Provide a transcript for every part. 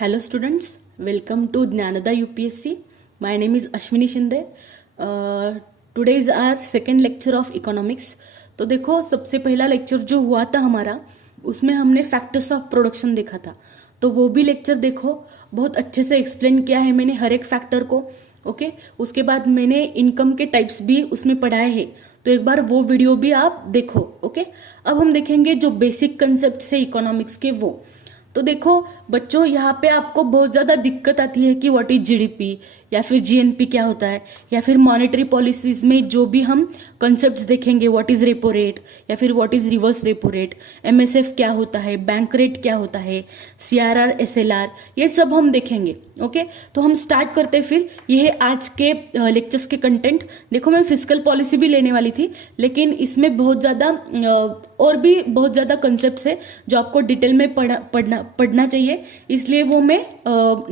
Hello students, welcome to Jnanada UPSC. My name is Ashwini Shinde. Today is our second lecture of economics. तो देखो सबसे पहला lecture जो हुआ था हमारा उसमें हमने फैक्टर्स ऑफ प्रोडक्शन देखा था, तो वो भी लेक्चर देखो, बहुत अच्छे से एक्सप्लेन किया है मैंने हर एक फैक्टर को। ओके उसके बाद मैंने इनकम के टाइप्स भी उसमें पढ़ाए हैं, तो एक बार वो वीडियो भी आप देखो। ओके अब हम देखेंगे जो बेसिक कंसेप्ट है इकोनॉमिक्स के वो। तो देखो बच्चों, यहाँ पे आपको बहुत ज़्यादा दिक्कत आती है कि व्हाट इज जीडीपी या फिर जीएनपी क्या होता है, या फिर मॉनेटरी पॉलिसीज में जो भी हम कंसेप्ट्स देखेंगे, व्हाट इज रेपो रेट या फिर what is reverse repo rate, MSF क्या होता है, बैंक रेट क्या होता है, सीआरआर, एसएलआर, ये सब हम देखेंगे। ओके तो हम स्टार्ट करते हैं फिर। ये है आज के लेक्चर्स के कंटेंट। देखो मैं फिस्कल पॉलिसी भी लेने वाली थी, लेकिन इसमें बहुत ज़्यादा और भी बहुत ज़्यादा कंसेप्ट्स है जो आपको डिटेल में पढ़ना चाहिए, इसलिए वो मैं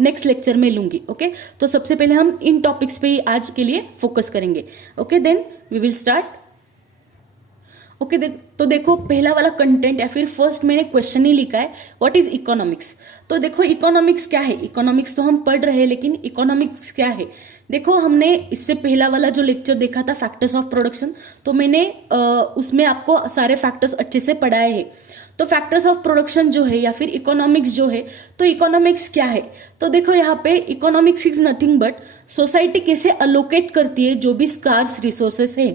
नेक्स्ट लेक्चर में लूंगी। ओके तो सबसे पहले हम इन टॉपिक्स पे ही आज के लिए फोकस करेंगे। Okay then we will start. Okay तो देखो पहला वाला कंटेंट या फिर फर्स्ट मैंने क्वेश्चन ही लिखा है, व्हाट इज इकोनॉमिक्स। तो देखो इकोनॉमिक्स क्या है, इकोनॉमिक्स तो हम पढ़ रहे हैं, लेकिन इकोनॉमिक्स क्या है। देखो हमने इससे पहला वाला जो लेक्चर देखा था फैक्टर्स ऑफ प्रोडक्शन, तो मैंने उसमें आपको सारे फैक्टर्स अच्छे से पढ़ाए हैं। तो फैक्टर्स ऑफ प्रोडक्शन जो है या फिर इकोनॉमिक्स जो है, तो इकोनॉमिक्स क्या है। तो देखो यहाँ पे economics is nothing but society कैसे अलोकेट करती है जो भी स्कार्स रिसोर्सेस है।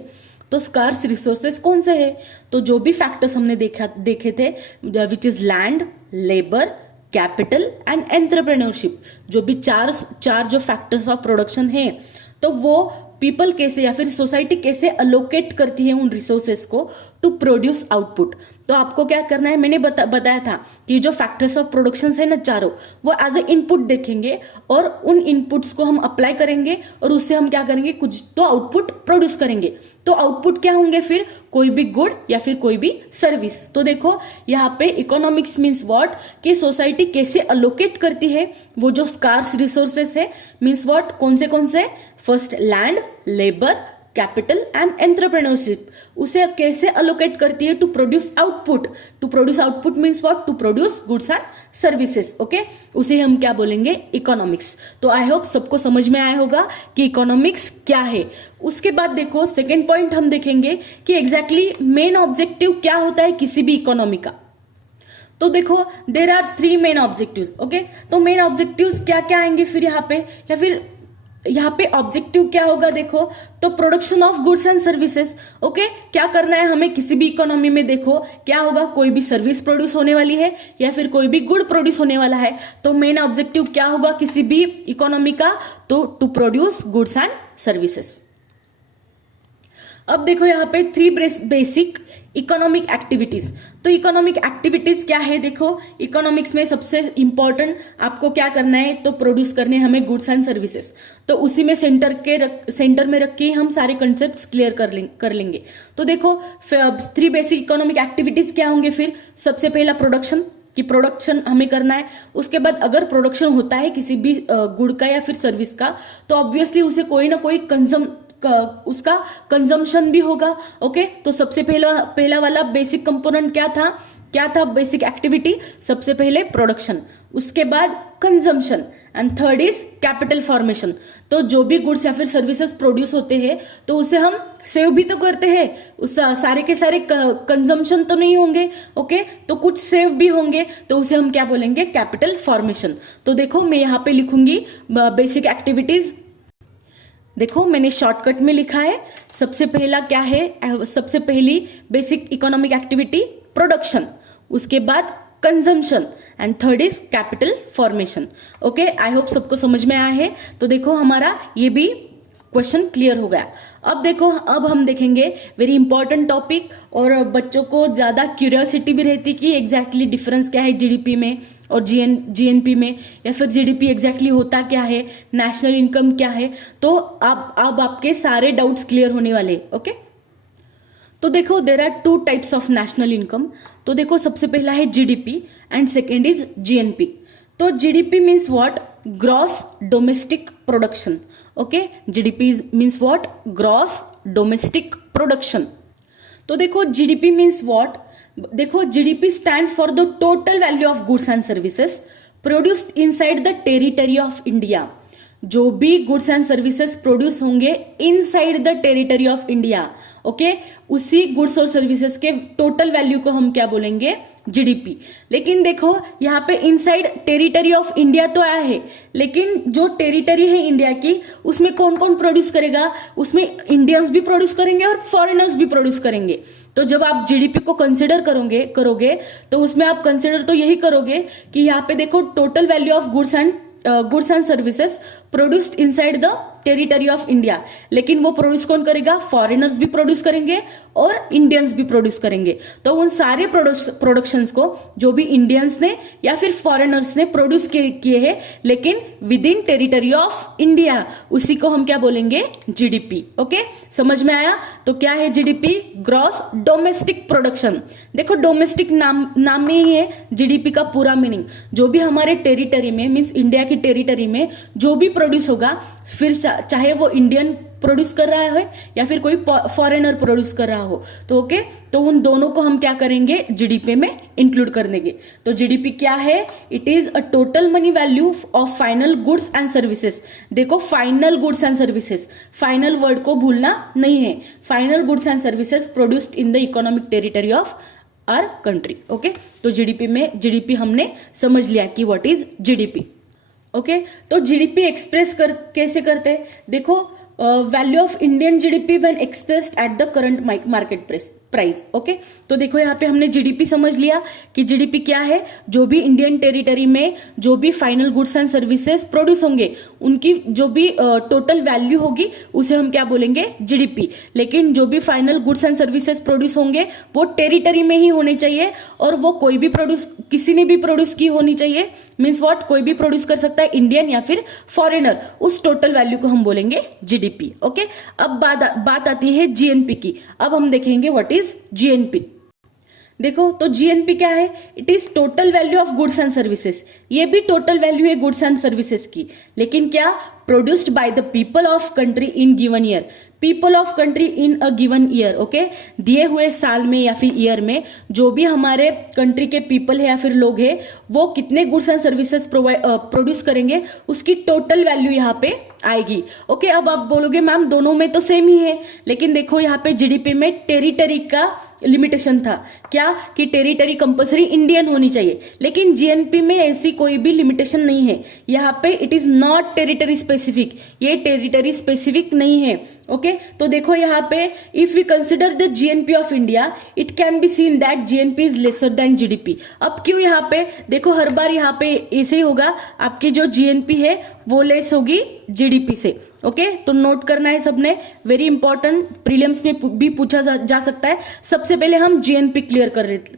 तो स्कार्स रिसोर्सेस कौन से है, तो जो भी फैक्टर्स हमने देखे थे which is land, labour, capital and entrepreneurship, जो भी चार जो फैक्टर्स ऑफ प्रोडक्शन है, तो वो पीपल कैसे या फिर सोसाइटी कैसे अलोकेट करती है उन रिसोर्सेस को टू प्रोड्यूस आउटपुट। तो आपको क्या करना है, मैंने बताया था कि जो फैक्टर्स ऑफ प्रोडक्शन है ना चारों, वो एज ए इनपुट देखेंगे और उन इनपुट्स को हम अप्लाई करेंगे और उससे हम क्या करेंगे, कुछ तो आउटपुट प्रोड्यूस करेंगे। तो आउटपुट क्या होंगे फिर, कोई भी गुड या फिर कोई भी सर्विस। तो देखो यहाँ पे इकोनॉमिक्स मीन्स व्हाट, कि सोसाइटी कैसे अलोकेट करती है वो जो स्कार्स रिसोर्सेस है, मीन्स व्हाट, कौन से first land, labour, capital and entrepreneurship, उसे कैसे अलोकेट करती है to produce output. To produce output means what, to produce goods and services. Okay उसे हम क्या बोलेंगे, इकोनॉमिक्स। तो आई होप सबको समझ में आया होगा कि इकोनॉमिक्स क्या है। उसके बाद देखो सेकेंड पॉइंट हम देखेंगे कि एग्जैक्टली मेन ऑब्जेक्टिव क्या होता है किसी भी इकोनॉमी का। तो देखो there are 3 main objectives. Okay तो मेन ऑब्जेक्टिव्स क्या क्या आएंगे फिर यहाँ पे, या फिर यहाँ पे ऑब्जेक्टिव क्या होगा, देखो तो production of goods and services. Okay क्या करना है हमें किसी भी इकोनॉमी में, देखो क्या होगा, कोई भी सर्विस प्रोड्यूस होने वाली है या फिर कोई भी गुड प्रोड्यूस होने वाला है, तो मेन ऑब्जेक्टिव क्या होगा किसी भी इकोनॉमी का, तो to produce goods and services. अब देखो यहाँ पे 3 बेसिक इकोनॉमिक एक्टिविटीज। तो इकोनॉमिक एक्टिविटीज क्या है, देखो इकोनॉमिक्स में सबसे इंपॉर्टेंट आपको क्या करना है, तो प्रोड्यूस करने हमें गुड्स एंड सर्विसेज। तो उसी में सेंटर में रख के हम सारे कंसेप्ट क्लियर कर लेंगे। तो देखो 3 बेसिक इकोनॉमिक एक्टिविटीज क्या होंगे फिर, सबसे पहला प्रोडक्शन, कि प्रोडक्शन हमें करना है। उसके बाद अगर प्रोडक्शन होता है किसी भी गुड का या फिर सर्विस का, तो ऑब्वियसली उसे कोई ना कोई उसका कंजम्पशन भी होगा। ओके तो सबसे पहला वाला बेसिक कंपोनेंट क्या था बेसिक एक्टिविटी, सबसे पहले प्रोडक्शन, उसके बाद consumption and third is capital formation. तो जो भी गुड्स या फिर सर्विसेज प्रोड्यूस होते हैं तो उसे हम सेव भी तो करते हैं, उस सारे के सारे कंजम्पशन तो नहीं होंगे। ओके तो कुछ सेव भी होंगे, तो उसे हम क्या बोलेंगे, कैपिटल फॉर्मेशन। तो देखो मैं यहाँ पे लिखूंगी बेसिक एक्टिविटीज। देखो मैंने शॉर्टकट में लिखा है, सबसे पहला क्या है, सबसे पहली बेसिक इकोनॉमिक एक्टिविटी प्रोडक्शन, उसके बाद consumption and third is capital formation. Okay I hope सबको समझ में आया है। तो देखो हमारा ये भी क्वेश्चन क्लियर हो गया। अब देखो अब हम देखेंगे वेरी इंपॉर्टेंट टॉपिक, और बच्चों को ज्यादा क्यूरियोसिटी भी रहती कि एग्जैक्टली डिफरेंस क्या है जीडीपी में और जीएनपी में, या फिर जीडीपी एग्जैक्टली होता क्या है, नेशनल इनकम क्या है। तो अब आपके सारे डाउट्स क्लियर होने वाले। ओके तो देखो there are 2 types of national income. तो देखो सबसे पहला है GDP and second is GNP. तो GDP means what, gross domestic production. Okay GDP means what, gross domestic production. तो देखो जीडीपी मीन्स व्हाट, देखो GDP stands for the total value of goods and services produced inside the territory of India, जो भी goods and services produce होंगे inside the territory of India, okay, उसी goods और services के total value को हम क्या बोलेंगे, जीडीपी। लेकिन देखो यहाँ पे इनसाइड टेरिटरी ऑफ इंडिया तो आया है, लेकिन जो टेरिटरी है इंडिया की उसमें कौन कौन प्रोड्यूस करेगा, उसमें इंडियंस भी प्रोड्यूस करेंगे और फॉरेनर्स भी प्रोड्यूस करेंगे। तो जब आप जीडीपी को कंसिडर करोगे तो उसमें आप कंसिडर तो यही करोगे कि यहाँ पे देखो total value of goods and services produced inside the territory of India, लेकिन वो प्रोड्यूस कौन करेगा, फॉरेनर्स भी प्रोड्यूस करेंगे और इंडियंस भी प्रोड्यूस करेंगे। तो उन सारे प्रोडक्शंस को जो भी इंडियंस ने या फिर फॉरेनर्स ने प्रोड्यूस किए हैं लेकिन with in territory of India, उसी को हम क्या बोलेंगे, जीडीपी। ओके, समझ में आया। तो क्या है जीडीपी, ग्रॉस डोमेस्टिक प्रोडक्शन। देखो डोमेस्टिक नाम में ही है जीडीपी का पूरा मीनिंग, जो भी हमारे टेरिटरी में मीन्स इंडिया की टेरिटरी में जो भी प्रोड्यूस होगा, फिर चाहे वो इंडियन प्रोड्यूस कर रहा है या फिर कोई फॉरेनर प्रोड्यूस कर रहा हो, तो ओके, तो उन दोनों को हम क्या करेंगे, जीडीपी में इंक्लूड कर देंगे। तो जीडीपी क्या है, it is a total money value of final goods and services. देखो final goods and services, final word को भूलना नहीं है, final goods and services produced in the economic territory of our country. Okay, तो GDP हमने समझ लिया कि व्हाट इज जीडीपी। ओके, तो जीडीपी एक्सप्रेस कैसे करते हैं, देखो value of Indian GDP when expressed at the current market price. Okay, तो देखो यहाँ पे हमने जीडीपी समझ लिया कि जीडीपी क्या है, जो भी इंडियन टेरिटरी में जो भी final goods and services produce होंगे उनकी जो भी टोटल वैल्यू होगी उसे हम क्या बोलेंगे, जीडीपी। लेकिन जो भी final goods and services produce होंगे वो टेरिटरी में ही होने चाहिए और वो कोई भी किसी ने भी प्रोड्यूस की होनी चाहिए, मीन्स व्हाट, कोई भी प्रोड्यूस कर सकता है, इंडियन या फिर फॉरेनर, उस टोटल वैल्यू को हम बोलेंगे जीडीपी। ओके, अब बात आती है जीएनपी की। अब हम देखेंगे व्हाट इज जीएनपी। देखो तो जीएनपी क्या है, it is total value of goods and services. ये भी टोटल वैल्यू है गुड्स एंड सर्विसेज की, लेकिन क्या, produced by the people of country in given year, people of country in a given year. Okay, दिए हुए साल में या फिर ईयर में जो भी हमारे कंट्री के पीपल है या फिर लोग है वो कितने गुड्स एंड सर्विसेज प्रोड्यूस करेंगे उसकी टोटल वैल्यू यहाँ पे आएगी। ओके, अब आप बोलोगे मैम दोनों में तो सेम ही है, लेकिन देखो यहाँ पे जीडीपी में टेरिटरी का लिमिटेशन था, क्या कि टेरिटरी कंपलसरी इंडियन होनी चाहिए, लेकिन जीएनपी में ऐसी कोई भी लिमिटेशन नहीं है। यहाँ पे it is not territory specific, ये टेरिटरी स्पेसिफिक नहीं है। ओके, तो देखो यहाँ पे if we consider the GNP of India it can be seen that GNP is lesser than GDP. अब क्यों, यहाँ पे देखो हर बार यहाँ पे ऐसे ही होगा, आपकी जो जीएनपी है वो लेस होगी जीडीपी से। ओके, तो नोट करना है सबने, वेरी इंपॉर्टेंट, प्रीलिम्स में भी पूछा जा सकता है। सबसे पहले हम जीएनपी क्लियर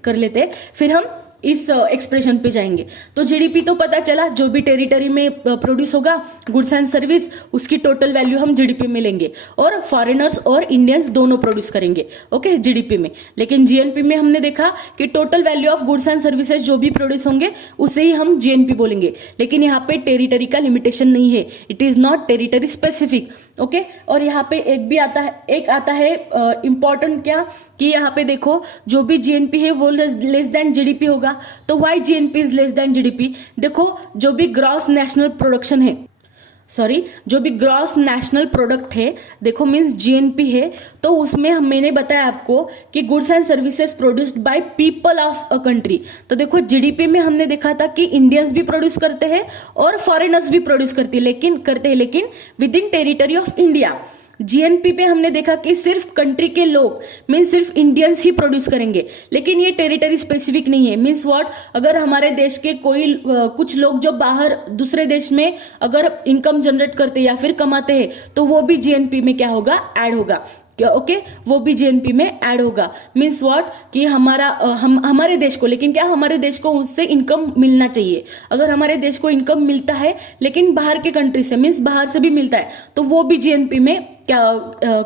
कर लेते हैं, फिर हम इस एक्सप्रेशन पे जाएंगे। तो जीडीपी तो पता चला, जो भी टेरिटरी में प्रोड्यूस होगा गुड्स एंड सर्विस उसकी टोटल वैल्यू हम जीडीपी में लेंगे और फॉरेनर्स और इंडियंस दोनों प्रोड्यूस करेंगे। ओके, जीडीपी में। लेकिन जीएनपी में हमने देखा कि total value of goods and services जो भी प्रोड्यूस होंगे उसे ही हम जीएनपी बोलेंगे, लेकिन यहाँ पे टेरिटरी का लिमिटेशन नहीं है, it is not territory specific. Okay, और यहाँ पे एक आता है इंपॉर्टेंट, क्या कि यहाँ पे देखो जो भी जीएनपी है वो लेस देन जीडीपी होगा। तो why GNP is less than GDP, देखो जो भी ग्रॉस नेशनल प्रोडक्शन है, जो भी ग्रॉस नेशनल प्रोडक्ट है, देखो मींस जीएनपी है, तो उसमें मैंने बताया आपको कि goods and services produced by people of a country. तो देखो जीडीपी में हमने देखा था कि इंडियंस भी प्रोड्यूस करते हैं और फॉरेनर्स भी प्रोड्यूस करते हैं, लेकिन with in territory of India. GNP पे हमने देखा कि सिर्फ कंट्री के लोग मीन्स सिर्फ इंडियंस ही प्रोड्यूस करेंगे, लेकिन ये टेरिटरी स्पेसिफिक नहीं है। मीन्स व्हाट, अगर हमारे देश के कोई कुछ लोग जो बाहर दूसरे देश में अगर इनकम जनरेट करते या फिर कमाते हैं तो वो भी जीएनपी में क्या होगा, ऐड होगा। ओके, वो भी जीएनपी में ऐड होगा। मीन्स व्हाट कि हमारे देश को, लेकिन क्या हमारे देश को उससे इनकम मिलना चाहिए। अगर हमारे देश को इनकम मिलता है लेकिन बाहर के कंट्री से मीन्स बाहर से भी मिलता है तो वो भी जीएनपी में क्या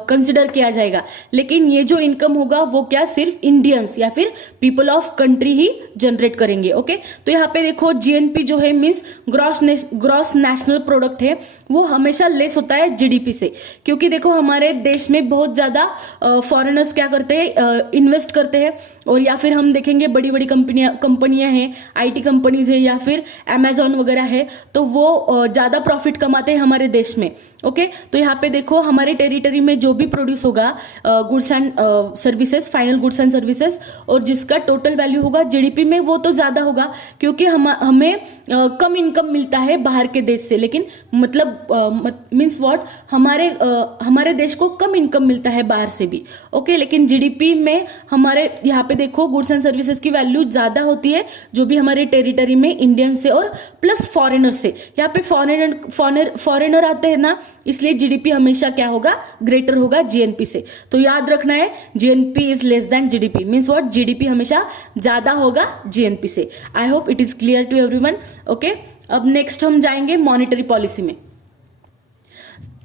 कंसिडर किया जाएगा, लेकिन ये जो इनकम होगा वो क्या सिर्फ इंडियंस या फिर people of country he generate करेंगे। ओके, तो यहाँ पे देखो जीएनपी जो है मीन्स ग्रॉस नेशनल प्रोडक्ट है, वो हमेशा लेस होता है जीडीपी से, क्योंकि देखो हमारे देश में बहुत ज्यादा फॉरेनर्स क्या करते हैं, इन्वेस्ट करते हैं, और या फिर हम देखेंगे बड़ी बड़ी कंपनियां हैं, आईटी कंपनीज है या फिर अमेजॉन वगैरह है, तो वो ज्यादा प्रॉफिट कमाते हैं हमारे देश में। ओके, तो यहाँ पे देखो हमारे टेरिटरी में जो भी प्रोड्यूस होगा goods and services, final goods and services, और जिसका टोटल वैल्यू होगा जीडीपी में वो तो ज्यादा होगा, क्योंकि हमें कम इनकम मिलता है बाहर के देश से, लेकिन मतलब मीन्स व्हाट, हमारे देश को कम इनकम मिलता है बाहर से भी। ओके, लेकिन जीडीपी में हमारे यहाँ पे देखो गुड्स एंड सर्विसेज की वैल्यू ज्यादा होती है, जो भी हमारे टेरिटरी में इंडियन से और प्लस फॉरेनर से। यहाँ पे फॉरेनर आते हैं ना, इसलिए जीडीपी हमेशा क्या होगा, ग्रेटर होगा जीएनपी से। तो याद रखना है GNP is less than GDP, means what, GDP हमेशा ज्यादा होगा जीएनपी से। I hope it is clear to everyone. Okay, अब नेक्स्ट हम जाएंगे मॉनेटरी पॉलिसी में।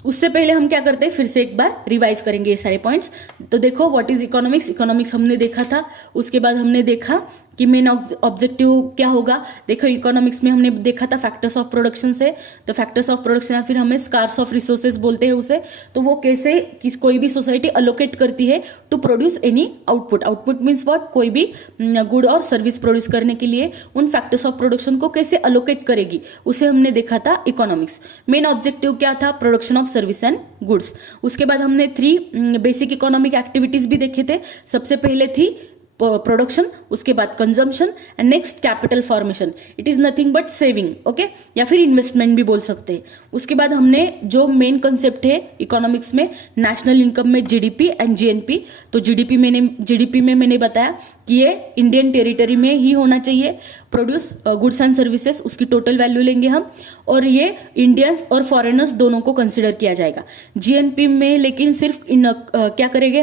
उससे पहले हम क्या करते हैं, फिर से एक बार रिवाइज करेंगे ये सारे पॉइंट्स। तो देखो व्हाट इज इकोनॉमिक्स, इकोनॉमिक्स हमने देखा था, उसके बाद हमने देखा कि मेन ऑब्जेक्टिव क्या होगा। देखो इकोनॉमिक्स में हमने देखा था फैक्टर्स ऑफ प्रोडक्शन से, तो फैक्टर्स ऑफ प्रोडक्शन या फिर हमें स्कार्स ऑफ रिसोर्सेज बोलते हैं उसे, तो वो कैसे कोई भी सोसाइटी अलोकेट करती है to produce any output. Output means what, कोई भी गुड और सर्विस प्रोड्यूस करने के लिए उन फैक्टर्स ऑफ प्रोडक्शन को कैसे अलोकेट करेगी, उसे हमने देखा था इकोनॉमिक्स। मेन ऑब्जेक्टिव क्या था, production of service and goods. उसके बाद हमने 3 बेसिक इकोनॉमिक एक्टिविटीज भी देखे थे। सबसे पहले थी प्रोडक्शन, उसके बाद consumption and next capital formation. It is nothing but saving, okay, या फिर इन्वेस्टमेंट भी बोल सकते हैं। उसके बाद हमने जो मेन कंसेप्ट है इकोनॉमिक्स में, नेशनल इनकम में जीडीपी एंड जीएनपी। तो जीडीपी में मैंने बताया कि ये इंडियन टेरिटरी में ही होना चाहिए, प्रोड्यूस गुड्स एंड सर्विसेज, उसकी टोटल वैल्यू लेंगे हम, और ये इंडियंस और फॉरेनर्स दोनों को कंसिडर किया जाएगा। जीएनपी में लेकिन सिर्फ क्या करेंगे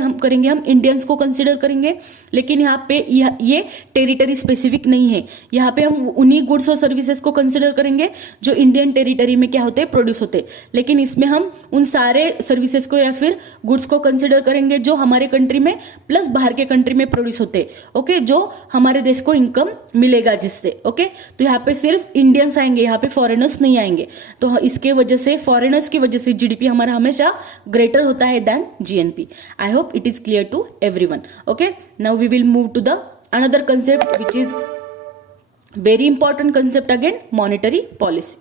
हम इंडियंस को कंसिडर करेंगे, लेकिन यहाँ पे ये टेरिटरी स्पेसिफिक नहीं है। यहाँ पे हम उन्हीं गुड्स और सर्विसेज को कंसिडर करेंगे जो इंडियन टेरिटरी में क्या होते हैं, प्रोड्यूस होते हैं, लेकिन इसमें हम उन सारे सर्विसेज को या फिर गुड्स को कंसिडर करेंगे जो हमारे कंट्री में प्लस बाहर के कंट्री में प्रोड्यूस होते हैं। ओके, जो हमारे देश को इनकम मिलेगा जिससे। ओके, तो यहाँ पे सिर्फ इंडियंस आएंगे, यहाँ पे फॉरेनर्स नहीं आएंगे। तो इसके वजह से, फॉरेनर्स की वजह से जीडीपी हमारा हमेशा ग्रेटर होता है than GNP. I hope it is clear to everyone. Okay, now we will move to the another concept which is very important concept again, monetary policy.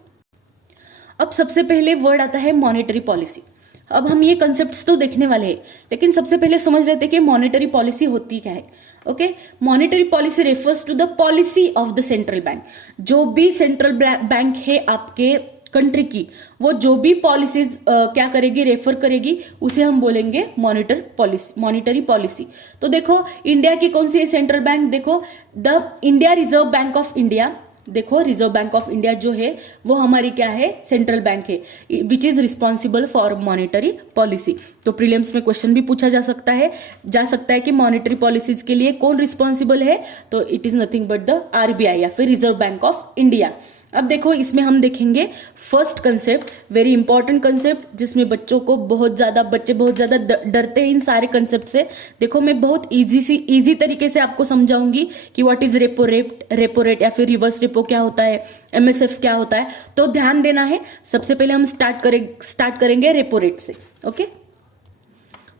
अब सबसे पहले वर्ड आता है मॉनेटरी पॉलिसी। अब हम ये कंसेप्ट्स तो देखने वाले हैं, लेकिन सबसे पहले समझ लेते हैं कि मॉनेटरी पॉलिसी होती क्या है। Okay, monetary policy refers to the policy of the central bank. जो भी सेंट्रल बैंक है आपके कंट्री की, वो जो भी पॉलिसीज क्या करेगी, रेफर करेगी, उसे हम बोलेंगे मॉनेटरी पॉलिसी। तो देखो इंडिया की कौन सी है सेंट्रल बैंक, देखो the India reserve bank of India. देखो रिजर्व बैंक ऑफ इंडिया जो है वो हमारी क्या है, सेंट्रल बैंक है, which is responsible for monetary policy. तो प्रीलिम्स में क्वेश्चन भी पूछा जा सकता है कि मॉनेटरी पॉलिसीज के लिए कौन रिस्पॉन्सिबल है, तो it is nothing but the RBI या फिर रिजर्व बैंक ऑफ इंडिया। अब देखो इसमें हम देखेंगे first concept, very important concept, जिसमें बच्चे बहुत ज्यादा डरते हैं इन सारे कंसेप्ट से। देखो मैं बहुत इजी तरीके से आपको समझाऊंगी कि व्हाट इज रेपो रेट या फिर रिवर्स रेपो क्या होता है, एमएसएफ क्या होता है। तो ध्यान देना है। सबसे पहले हम स्टार्ट करेंगे रेपो रेट से। ओके,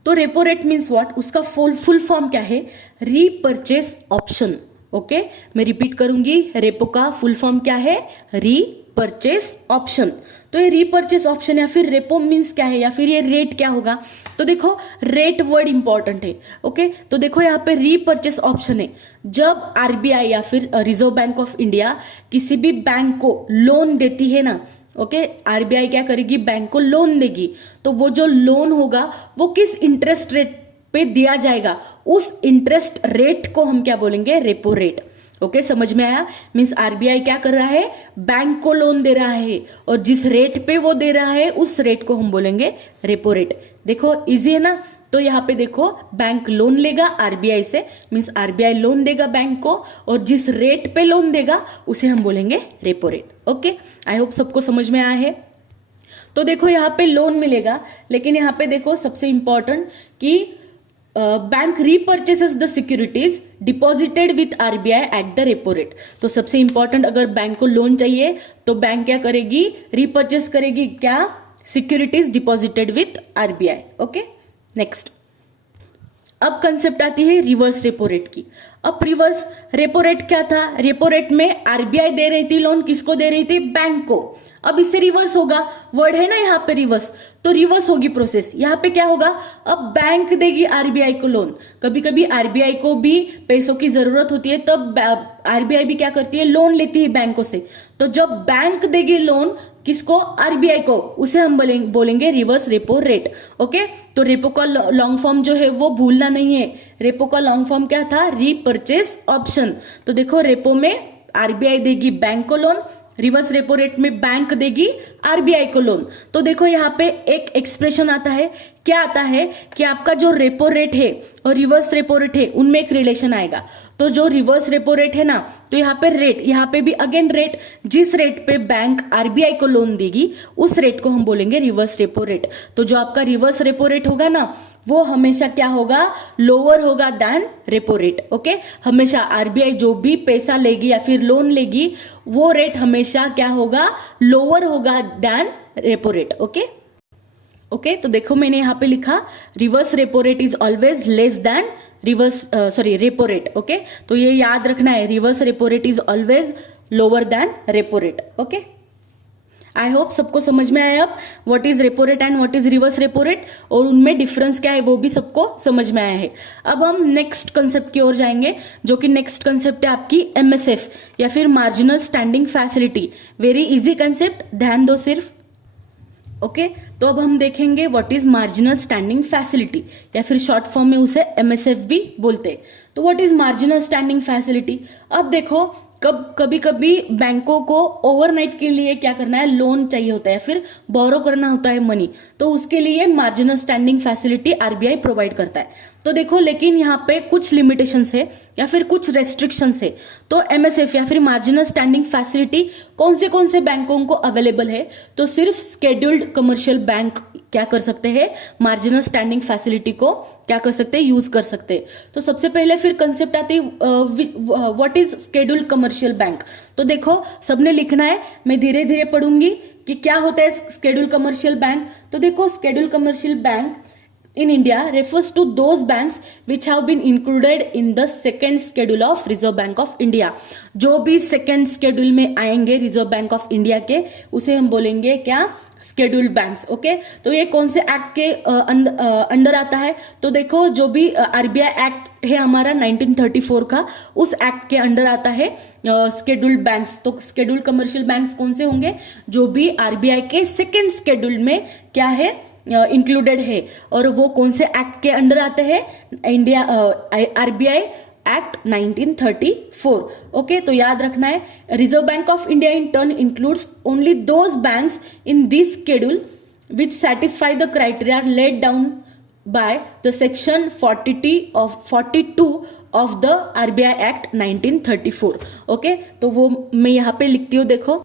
तो रेपो रेट मीन्स व्हाट, उसका फुल फॉर्म क्या है, रीपर्चेस ऑप्शन। ओके, मैं रिपीट करूंगी, रेपो का फुल फॉर्म क्या है, रीपर्चेस ऑप्शन। तो ये रीपर्चेस ऑप्शन या फिर रेपो मीन्स क्या है, या फिर ये रेट क्या होगा। तो देखो रेट वर्ड इंपॉर्टेंट है। ओके, तो देखो यहाँ पे रीपर्चेस ऑप्शन है, जब आरबीआई या फिर रिजर्व बैंक ऑफ इंडिया किसी भी बैंक को लोन देती है ना, ओके, आरबीआई क्या करेगी, बैंक को लोन देगी, तो वो जो लोन होगा वो किस इंटरेस्ट रेट पे दिया जाएगा, उस इंटरेस्ट रेट को हम क्या बोलेंगे, रेपो रेट। ओके, समझ में आया। मींस आरबीआई क्या कर रहा है, बैंक को लोन दे रहा है, और जिस रेट पे वो दे रहा है उस रेट को हम बोलेंगे रेपो रेट। देखो इजी है ना। तो यहाँ पे देखो बैंक लोन लेगा आरबीआई से, मींस आरबीआई लोन देगा बैंक को, और जिस रेट पे लोन देगा उसे हम बोलेंगे repo rate. Okay, I hope सबको समझ में आया है। तो देखो यहाँ पे लोन मिलेगा, लेकिन यहाँ पे देखो सबसे इंपॉर्टेंट कि bank repurchases the securities deposited with RBI at the repo rate. तो सबसे इंपॉर्टेंट, अगर बैंक को लोन चाहिए तो बैंक क्या करेगी, रीपर्चेस करेगी क्या, securities deposited with RBI. Okay, next अब कंसेप्ट आती है रिवर्स रेपो रेट की। अब रिवर्स रेपो रेट क्या था, रेपो रेट में आरबीआई दे रही थी लोन, किसको दे रही थी, बैंक को। अब इससे रिवर्स होगा, वर्ड है ना यहाँ पे रिवर्स, तो रिवर्स होगी प्रोसेस। यहाँ पे क्या होगा, अब बैंक देगी आरबीआई को लोन। कभी कभी आरबीआई को भी पैसों की जरूरत होती है, तब आरबीआई भी क्या करती है, लोन लेती है बैंकों से। तो जब बैंक देगी लोन किसको, आरबीआई को, उसे हम बोलेंगे रिवर्स रेपो रेट। ओके, तो रेपो का लॉन्ग फॉर्म जो है वो भूलना नहीं है। रेपो का लॉन्ग फॉर्म क्या था, रीपर्चेस ऑप्शन। तो देखो रेपो में आरबीआई देगी बैंक को लोन, रिवर्स रेपो रेट में बैंक देगी आरबीआई को लोन। तो देखो यहाँ पे एक एक्सप्रेशन आता है, क्या आता है कि आपका जो रेपो रेट है और रिवर्स रेपो रेट है उनमें एक रिलेशन आएगा। तो जो रिवर्स रेपो रेट है ना, तो यहाँ पे रेट, यहाँ पे भी अगेन रेट, जिस रेट पे बैंक आरबीआई को लोन देगी उस रेट को हम बोलेंगे रिवर्स रेपो रेट। तो जो आपका रिवर्स रेपो रेट होगा ना, वो हमेशा क्या होगा, लोअर होगा देन रेपो रेट। ओके, हमेशा आरबीआई जो भी पैसा लेगी या फिर लोन लेगी वो रेट हमेशा क्या होगा, लोअर होगा than repo rate. Okay okay, तो देखो मैंने यहाँ पे लिखा reverse repo rate is always less than repo rate. Okay, तो ये याद रखना है, reverse repo rate is always lower than repo rate. Okay, I hope सबको समझ में आया अब what is repo rate and what is reverse repo rate, और उनमें डिफरेंस क्या है वो भी सबको समझ में आया है। अब हम नेक्स्ट कंसेप्ट की ओर जाएंगे, जो कि नेक्स्ट कंसेप्ट है आपकी एमएसएफ या फिर marginal standing facility. Very easy concept, ध्यान दो सिर्फ। ओके, तो अब हम देखेंगे what is marginal standing facility, या फिर शॉर्ट फॉर्म में उसे एमएसएफ भी बोलते हैं। तो what is marginal standing facility, अब देखो कभी कभी बैंकों को ओवरनाइट के लिए क्या करना है, लोन चाहिए होता है, फिर बोरो करना होता है मनी, तो उसके लिए marginal standing facility RBI provide करता है। तो देखो लेकिन यहाँ पे कुछ लिमिटेशंस है या फिर कुछ रेस्ट्रिक्शंस है। तो एमएसएफ या फिर मार्जिनल स्टैंडिंग फैसिलिटी कौन से बैंकों को अवेलेबल है, तो सिर्फ स्केड्यूल्ड कमर्शियल बैंक क्या कर सकते हैं, मार्जिनल स्टैंडिंग फैसिलिटी को क्या कर सकते हैं, यूज कर सकते हैं। तो सबसे पहले फिर कंसेप्ट आती है what is scheduled commercial bank. तो देखो सबने लिखना है, मैं धीरे धीरे पढ़ूंगी कि क्या होता है स्केड्यूल्ड कमर्शियल बैंक। तो देखो scheduled commercial bank in India refers to those banks which have been included in the second schedule of Reserve Bank of India। जो भी सेकेंड स्केड्यूल में आएंगे रिजर्व बैंक ऑफ इंडिया के, उसे हम बोलेंगे क्या, स्केड्यूल्ड बैंक्स। ओके, तो ये कौन से एक्ट के अंडर आता है, तो देखो जो भी आरबीआई एक्ट है हमारा 1934 का, उस एक्ट के अंडर आता है स्केड्यूल्ड बैंक्स। तो स्केड्यूल्ड कमर्शियल बैंक्स कौन से होंगे, जो भी आरबीआई के सेकेंड स्केड्यूल में क्या है, इंक्लूडेड है। और वो कौन से एक्ट के अंडर आते हैं, इंडिया आरबीआई एक्ट 1934। ओके, तो याद रखना है, reserve bank of India in turn includes only those banks in this schedule which satisfy the criteria laid down by the section 42 of the RBI act 1934। Okay, तो वो मैं यहाँ पे लिखती हूँ, देखो।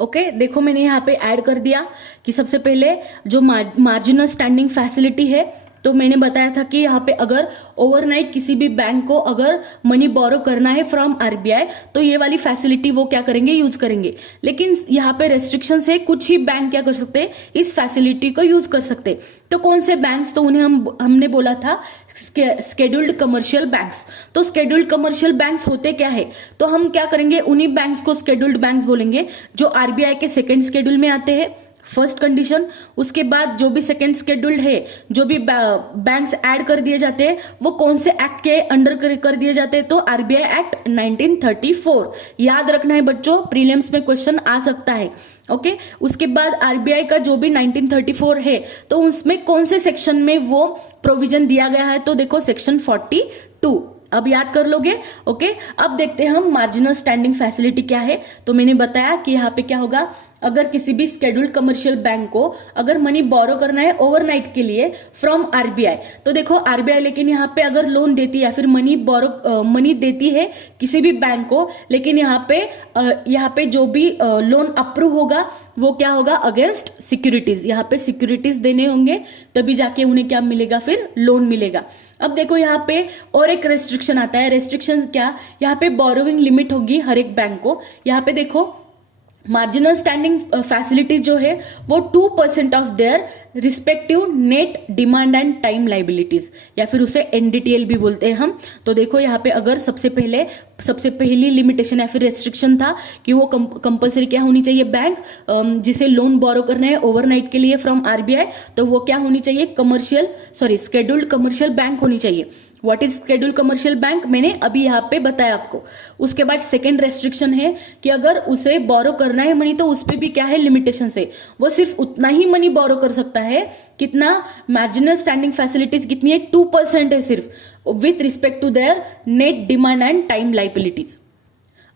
ओके, देखो मैंने यहाँ पे ऐड कर दिया कि सबसे पहले जो मार्जिनल स्टैंडिंग फैसिलिटी है, तो मैंने बताया था कि यहाँ पे अगर ओवरनाइट किसी भी बैंक को अगर मनी बोरो करना है फ्रॉम आरबीआई, तो ये वाली फैसिलिटी वो क्या करेंगे, यूज करेंगे। लेकिन यहाँ पे रेस्ट्रिक्शंस है, कुछ ही बैंक क्या कर सकते हैं, इस फैसिलिटी को यूज कर सकते हैं। तो कौन से बैंक्स, तो उन्हें हमने बोला था स्केड्यूल्ड कमर्शियल बैंक्स। तो स्केड्यूल्ड कमर्शियल बैंक्स होते क्या है, तो हम क्या करेंगे, उन्हीं बैंक्स को स्केड्यूल्ड बैंक्स बोलेंगे जो आरबीआई के सेकेंड स्केड्यूल में आते हैं, फर्स्ट कंडीशन। उसके बाद जो भी सेकेंड शेड्यूल्ड है, जो भी बैंक्स ऐड कर दिए जाते हैं, वो कौन से एक्ट के अंडर कर दिए जाते हैं, तो आरबीआई एक्ट 1934। याद रखना है बच्चों, प्रीलिम्स में क्वेश्चन आ सकता है। ओके, उसके बाद आरबीआई का जो भी 1934 है, तो उसमें कौन से सेक्शन में वो प्रोविजन दिया गया है, तो देखो सेक्शन 42। अब याद कर लोगे। ओके, अब देखते हैं हम मार्जिनल स्टैंडिंग फैसिलिटी क्या है। तो मैंने बताया कि यहाँ पे क्या होगा, अगर किसी भी स्केड्यूल्ड कमर्शियल बैंक को अगर मनी बोरो करना है ओवरनाइट के लिए फ्रॉम आरबीआई, तो देखो आरबीआई लेकिन यहाँ पे अगर लोन देती है या फिर मनी देती है किसी भी बैंक को, लेकिन यहाँ पे जो भी लोन अप्रूव होगा वो क्या होगा, अगेंस्ट सिक्योरिटीज। यहाँ पे सिक्योरिटीज देने होंगे तभी जाके उन्हें क्या मिलेगा, फिर लोन मिलेगा। अब देखो यहाँ पे और एक रेस्ट्रिक्शन आता है। रेस्ट्रिक्शन क्या, यहाँ पे बोरोविंग लिमिट होगी हर एक बैंक को। यहाँ पे देखो मार्जिनल स्टैंडिंग फैसिलिटी जो है वो 2% of their respective net demand and time liabilities, या फिर उसे एनडीटीएल भी बोलते हैं हम। तो देखो यहाँ पे अगर सबसे पहली लिमिटेशन या फिर रेस्ट्रिक्शन था कि वो कंपलसरी क्या होनी चाहिए, बैंक जिसे लोन बोरो करना है ओवरनाइट के लिए फ्रॉम आरबीआई, तो वो क्या होनी चाहिए, स्केड्यूल्ड कमर्शियल बैंक होनी चाहिए। What is scheduled commercial bank, मैंने अभी यहाँ पे बताया आपको। उसके बाद सेकेंड रेस्ट्रिक्शन है कि अगर उसे बोरो करना है मनी तो उस पर भी क्या है, लिमिटेशन है। वो सिर्फ उतना ही मनी बोरो कर सकता है कितना, मार्जिनल स्टैंडिंग फैसिलिटीज कितनी है, 2% है सिर्फ, with respect to their net demand and time liabilities.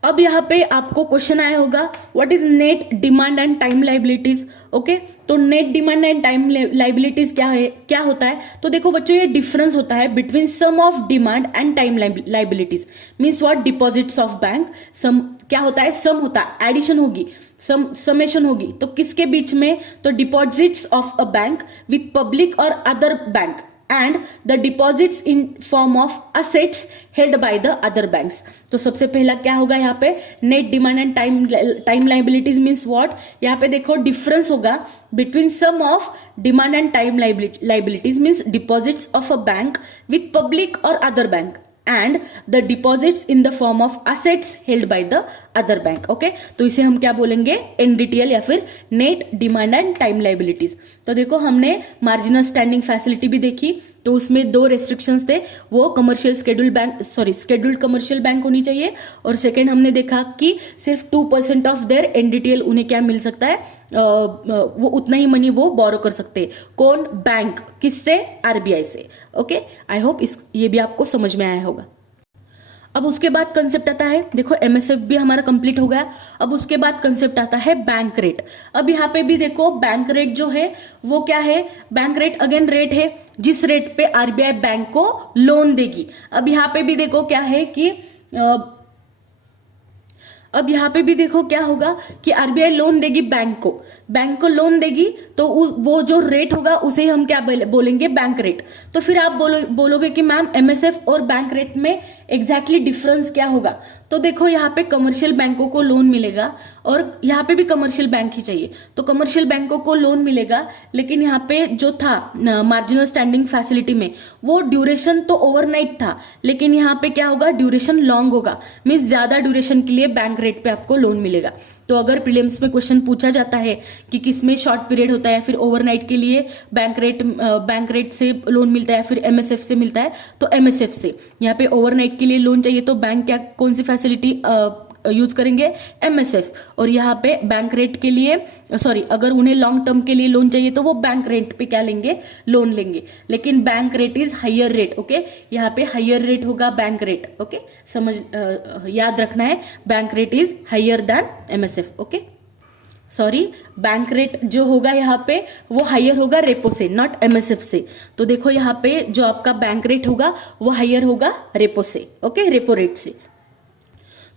अब यहाँ पे आपको क्वेश्चन आया होगा what is net demand and time liabilities. Okay, तो net demand and time liabilities क्या होता है, तो देखो बच्चों ये डिफरेंस होता है between sum of demand and time liabilities. Means what, deposits of bank, sum क्या होता है, सम होता है, एडिशन होगी, समेशन होगी, तो किसके बीच में, तो deposits of a bank with public और other bank and the deposits in form of assets held by the other banks। तो सबसे पहला क्या होगा यहाँ पे, net demand and time liabilities means what, यहाँ पे देखो डिफरेंस होगा between sum of demand and time liabilities means deposits of a bank with public और other bank and the deposits in the form of assets held by the other bank। Okay, तो इसे हम क्या बोलेंगे, NDTL या फिर net demand and time liabilities. तो देखो हमने मार्जिनल स्टैंडिंग फैसिलिटी भी देखी, तो उसमें 2 रेस्ट्रिक्शंस थे, वो स्केड्यूल्ड कमर्शियल बैंक होनी चाहिए, और सेकेंड हमने देखा कि सिर्फ 2% ऑफ देयर एनडीटीएल उन्हें क्या मिल सकता है, वो उतना ही मनी वो बोरो कर सकते हैं। कौन, बैंक, किससे, आरबीआई से। ओके, आई होप ये भी आपको समझ में आया होगा। अब उसके बाद कंसेप्ट आता है, देखो एमएसएफ भी हमारा कंप्लीट हो गया। अब उसके बाद कंसेप्ट आता है बैंक रेट। अब यहाँ पे भी देखो बैंक रेट जो है वो क्या है, बैंक रेट अगेन रेट है जिस रेट पे आरबीआई बैंक को लोन देगी। अब यहाँ पे भी देखो क्या है कि अब यहाँ पे भी देखो क्या होगा कि आरबीआई लोन देगी बैंक को लोन देगी, तो वो जो रेट होगा उसे हम क्या बोलेंगे, बैंक रेट। तो फिर आप बोलोगे कि मैम एमएसएफ और बैंक रेट में एग्जैक्टली डिफरेंस क्या होगा, तो देखो यहाँ पे कमर्शियल बैंकों को लोन मिलेगा और यहाँ पे भी कमर्शियल बैंक ही चाहिए, तो कमर्शियल बैंकों को लोन मिलेगा, लेकिन यहाँ पे जो था मार्जिनल स्टैंडिंग फैसिलिटी में वो ड्यूरेशन तो ओवरनाइट था, लेकिन यहाँ पे क्या होगा, ड्यूरेशन लॉन्ग होगा, मीन्स ज्यादा ड्यूरेशन के लिए बैंक रेट पे आपको लोन मिलेगा। तो अगर प्रीलिम्स में क्वेश्चन पूछा जाता है कि किसमें शॉर्ट पीरियड होता है या फिर ओवरनाइट के लिए बैंक रेट से लोन मिलता है या फिर एमएसएफ से मिलता है, तो एमएसएफ से। यहाँ पे ओवरनाइट के लिए लोन चाहिए तो बैंक क्या कौन सी फैसिलिटी यूज करेंगे, एमएसएफ। और यहाँ पे बैंक रेट के लिए अगर उन्हें लॉन्ग टर्म के लिए लोन चाहिए तो वो बैंक रेट पे क्या लेंगे, लोन लेंगे, लेकिन bank rate is higher rate. Okay, यहाँ पे हायर रेट होगा बैंक रेट। ओके, याद रखना है, bank rate is higher than MSF. Okay, bank rate जो होगा यहाँ पे वो हायर होगा रेपो से, नॉट एमएसएफ से। तो देखो यहाँ पे जो आपका बैंक रेट होगा वो हायर होगा रेपो से। ओके, रेपो रेट से।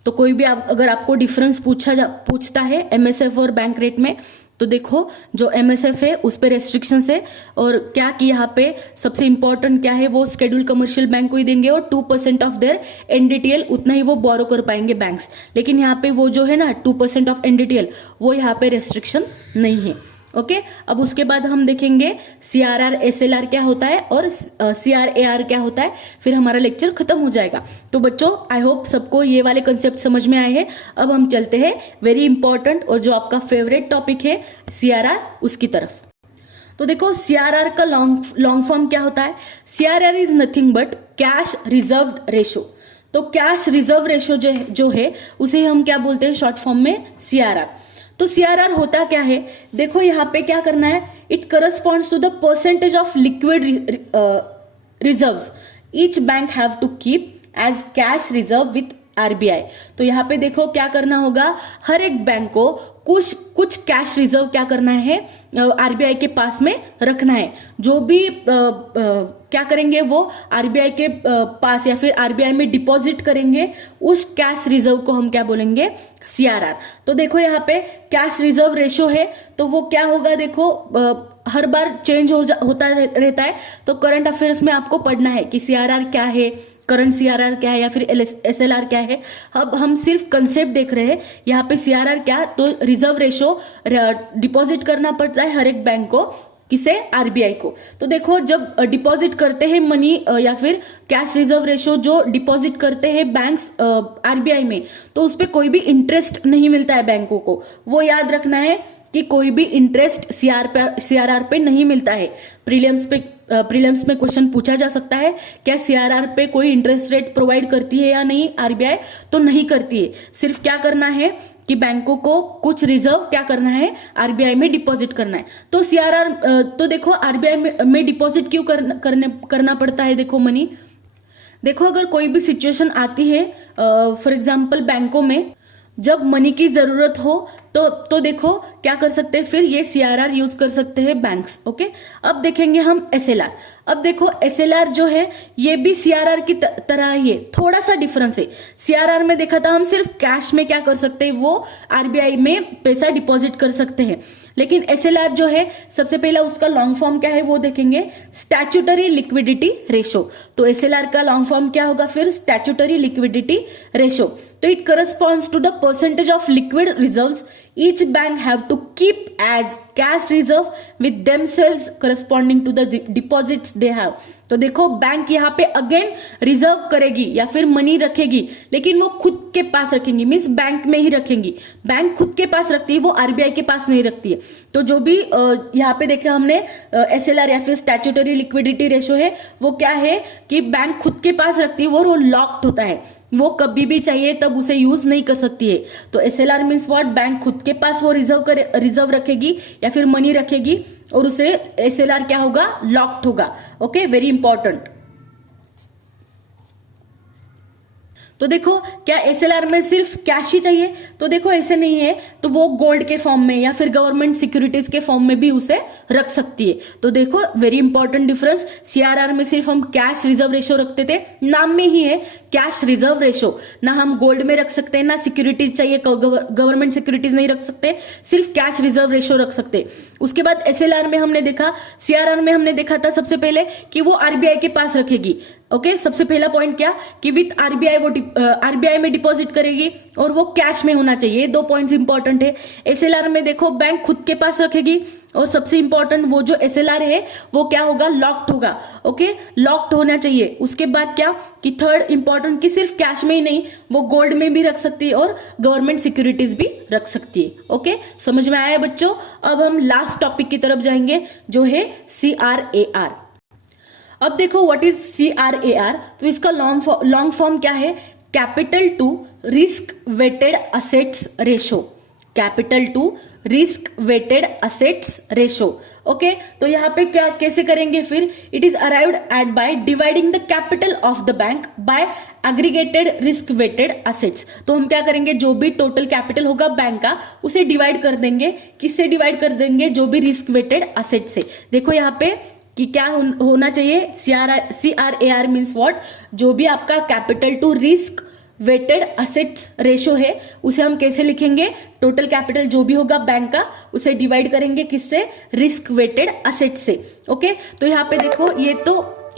तो कोई भी अगर आपको डिफरेंस पूछता है एमएसएफ और बैंक रेट में, तो देखो जो एमएसएफ है उस पे रेस्ट्रिक्शंस है, और क्या कि यहाँ पे सबसे इंपॉर्टेंट क्या है, वो शेड्यूल्ड कमर्शियल बैंक को ही देंगे और 2% ऑफ देयर एनडीटीएल उतना ही वो बोरो कर पाएंगे बैंक्स। लेकिन यहाँ पे वो जो है ना 2% ऑफ एनडीटीएल, वो यहाँ पे रेस्ट्रिक्शन नहीं है। ओके, अब उसके बाद हम देखेंगे सीआरआर एसएलआर क्या होता है और सीआरएआर क्या होता है, फिर हमारा लेक्चर खत्म हो जाएगा। तो बच्चों आई होप सबको ये वाले कंसेप्ट समझ में आए हैं। अब हम चलते हैं वेरी इंपॉर्टेंट और जो आपका फेवरेट टॉपिक है सीआरआर, उसकी तरफ। तो देखो सीआरआर का लॉन्ग फॉर्म क्या होता है, CRR is nothing but cash reserve ratio. तो कैश रिजर्व रेशो जो है उसे हम क्या बोलते हैं शॉर्ट फॉर्म में, सीआरआर। तो सीआरआर होता क्या है, देखो यहाँ पे क्या करना है, it corresponds to the percentage of liquid reserves each bank have to keep as cash reserve with RBI. तो यहाँ पे देखो क्या करना होगा, हर एक बैंक को कुछ कुछ कैश रिजर्व क्या करना है, आरबीआई के पास में रखना है। जो भी क्या करेंगे वो आरबीआई के पास या फिर आरबीआई में डिपॉजिट करेंगे, उस कैश रिजर्व को हम क्या बोलेंगे, सीआरआर। तो देखो यहाँ पे कैश रिजर्व रेशो है, तो वो क्या होगा, देखो हर बार चेंज होता रहता है। तो करंट अफेयर्स में आपको पढ़ना है कि सीआरआर क्या है, करंट सीआरआर क्या है या फिर एसएलआर क्या है। अब हम सिर्फ कंसेप्ट देख रहे हैं। यहाँ पे सीआरआर क्या, तो रिजर्व रेशो डिपॉजिट करना पड़ता है हर एक बैंक को, किसे, आरबीआई को। तो देखो जब डिपॉजिट करते हैं मनी या फिर कैश रिजर्व रेशो जो डिपॉजिट करते हैं बैंक्स आरबीआई में, तो उस पर कोई भी इंटरेस्ट नहीं मिलता है बैंकों को। वो याद रखना है कि कोई भी इंटरेस्ट सीआरआर पे नहीं मिलता है। प्रीलिम्स में क्वेश्चन पूछा जा सकता है, क्या सीआरआर पे कोई इंटरेस्ट रेट प्रोवाइड करती है या नहीं आरबीआई, तो नहीं करती है। सिर्फ क्या करना है कि बैंकों को कुछ रिजर्व क्या करना है, आरबीआई में डिपॉजिट करना है। तो सीआरआर तो देखो आरबीआई में डिपॉजिट क्यों करना पड़ता है, देखो मनी। देखो अगर कोई भी सिचुएशन आती है फॉर एग्जाम्पल बैंकों में, जब मनी की जरूरत हो तो देखो क्या कर सकते हैं, फिर ये सीआरआर यूज कर सकते हैं बैंक्स। ओके, अब देखेंगे हम एसएलआर। अब देखो एसएलआर जो है ये भी सीआरआर की तरह ही है, थोड़ा सा डिफरेंस है। सीआरआर में देखा था हम सिर्फ कैश में क्या कर सकते हैं, वो आरबीआई में पैसा डिपॉजिट कर सकते हैं। लेकिन एसएलआर जो है, सबसे पहला उसका लॉन्ग फॉर्म क्या है वो देखेंगे, स्टैट्यूटरी लिक्विडिटी रेशो। तो एसएलआर का लॉन्ग फॉर्म क्या होगा, फिर स्टैट्यूटरी लिक्विडिटी रेशो। तो it corresponds to the percentage of liquid reserves each bank have to keep as cash reserve with themselves corresponding to the deposits they have। तो देखो bank यहाँ पे again reserve करेगी या फिर मनी रखेगी, लेकिन वो खुद के पास रखेंगी, मींस बैंक में ही रखेंगी। बैंक खुद के पास रखती है, वो आरबीआई के पास नहीं रखती है। तो जो भी यहाँ पे देखा हमने एसएलआर या फिर स्टैट्यूटरी लिक्विडिटी रेशो है, वो क्या है कि बैंक खुद के पास रखती है, वो लॉक्ड होता है, वो कभी भी चाहिए तब उसे यूज नहीं कर सकती है। तो एसएलआर मींस व्हाट, बैंक खुद के पास वो रिजर्व रखेगी या फिर मनी रखेगी, और उसे एसएलआर क्या होगा, लॉक्ड होगा। Okay, very important. तो देखो क्या एसएलआर में सिर्फ कैश ही चाहिए, तो देखो ऐसे नहीं है। तो वो गोल्ड के फॉर्म में या फिर गवर्नमेंट सिक्योरिटीज के फॉर्म में भी उसे रख सकती है। तो देखो वेरी इंपॉर्टेंट डिफरेंस, सीआरआर में सिर्फ हम कैश रिजर्व रेशो रखते थे, नाम में ही है कैश रिजर्व रेशो, ना हम गोल्ड में रख सकते हैं, ना सिक्योरिटीज चाहिए, गवर्नमेंट सिक्योरिटीज नहीं रख सकते, सिर्फ कैश रिजर्व रेशो रख सकते। उसके बाद एसएलआर में हमने देखा, सीआरआर में हमने देखा था सबसे पहले कि वो आरबीआई के पास रखेगी। ओके, सबसे पहला पॉइंट क्या कि विथ आरबीआई वो आरबीआई में डिपॉजिट करेगी और वो कैश में होना चाहिए। ये दो पॉइंट्स इंपॉर्टेंट है। एसएलआर में देखो बैंक खुद के पास रखेगी, और सबसे इंपॉर्टेंट वो जो एसएलआर है वो क्या होगा, लॉक्ड होगा। ओके, लॉक्ड होना चाहिए। उसके बाद क्या कि थर्ड इंपॉर्टेंट कि सिर्फ कैश में ही नहीं, वो गोल्ड में भी रख सकती है और गवर्नमेंट सिक्योरिटीज भी रख सकती है। ओके, समझ में आया बच्चों। अब हम लास्ट टॉपिक की तरफ जाएंगे जो है सीआरएआर। अब देखो व्हाट इज सीआरएआर, तो इसका लॉन्ग फॉर्म क्या है, capital to risk weighted assets ratio. Capital to risk weighted assets ratio. Okay, तो यहाँ पे क्या कैसे करेंगे फिर, it is arrived at by dividing the capital of the bank by aggregated risk weighted assets. तो हम क्या करेंगे, जो भी टोटल कैपिटल होगा बैंक का उसे डिवाइड कर देंगे, किससे डिवाइड कर देंगे, जो भी रिस्क वेटेड असेट से। देखो यहाँ पे कि क्या होना चाहिए, सीआरएआर मीन्स व्हाट, जो भी आपका capital to risk weighted assets ratio है उसे हम कैसे लिखेंगे, टोटल कैपिटल जो भी होगा बैंक का उसे डिवाइड करेंगे किससे, रिस्क वेटेड असेट से। ओके, तो यहाँ पे देखो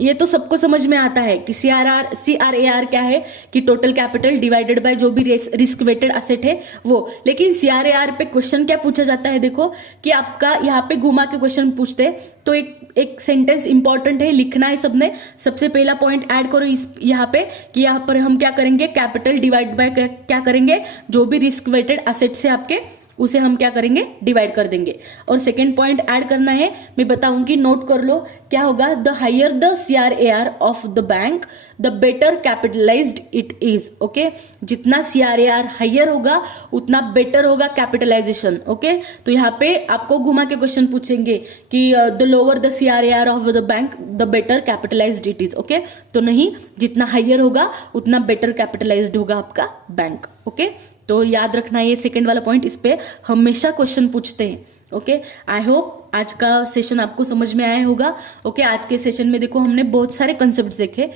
ये तो सबको समझ में आता है कि सीआरएआर क्या है कि टोटल कैपिटल डिवाइडेड बाय जो भी रिस्क वेटेड असेट है वो। लेकिन सीआरएआर पे क्वेश्चन क्या पूछा जाता है, देखो कि आपका यहाँ पे घुमा के क्वेश्चन पूछते हैं। तो एक सेंटेंस इंपॉर्टेंट है, लिखना है सबने। सबसे पहला पॉइंट ऐड करो यहाँ पे कि यहाँ पर हम क्या करेंगे, कैपिटल डिवाइड बाय क्या करेंगे, जो भी रिस्क वेटेड असेट से आपके उसे हम क्या करेंगे, डिवाइड कर देंगे। और सेकेंड पॉइंट ऐड करना है, मैं बताऊंगी, नोट कर लो क्या होगा। The higher the CRAR of the bank the better capitalised it is. Okay, जितना CRAR हायर होगा उतना बेटर होगा कैपिटलाइजेशन। ओके, तो यहाँ पे आपको घुमा के क्वेश्चन पूछेंगे कि the lower the CRAR of the bank the better capitalised it is. Okay, तो नहीं, जितना हायर होगा उतना बेटर कैपिटलाइज्ड होगा आपका बैंक। ओके, तो याद रखना ये सेकंड वाला पॉइंट, इस पे हमेशा क्वेश्चन पूछते हैं। ओके, आई होप आज का सेशन आपको समझ में आया होगा। ओके, आज के सेशन में देखो हमने बहुत सारे कंसेप्ट देखे,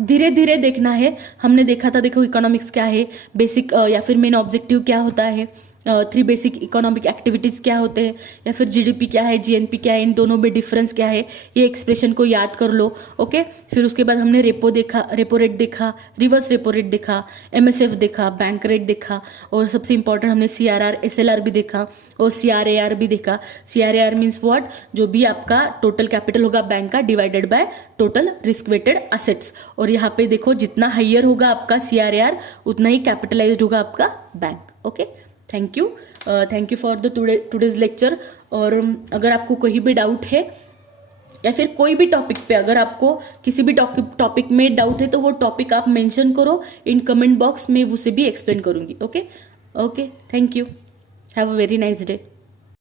धीरे धीरे देखना है। हमने देखा था, देखो इकोनॉमिक्स क्या है, बेसिक या फिर मेन ऑब्जेक्टिव क्या होता है, 3 बेसिक इकोनॉमिक एक्टिविटीज क्या होते हैं, या फिर GDP क्या है, GNP क्या है, इन दोनों में डिफरेंस क्या है, ये एक्सप्रेशन को याद कर लो। ओके, फिर उसके बाद हमने रेपो देखा, रेपो रेट देखा, रिवर्स रेपो रेट देखा, MSF देखा, बैंक रेट देखा, और सबसे इंपॉर्टेंट हमने CRR SLR भी देखा, और CRAR भी देखा। CRAR मीन्स व्हाट, जो भी आपका टोटल कैपिटल होगा बैंक का divided by total risk weighted assets. और यहाँ पे देखो जितना हाइयर होगा आपका CRAR उतना ही कैपिटलाइज्ड होगा आपका bank. Okay, thank you for the today's lecture. और अगर आपको कोई भी डाउट है या फिर कोई भी टॉपिक पे, अगर आपको किसी भी टॉपिक में डाउट है तो वो टॉपिक आप मेंशन करो इन कमेंट बॉक्स में, उसे भी एक्सप्लेन करूंगी। Okay, thank you, have a very nice day.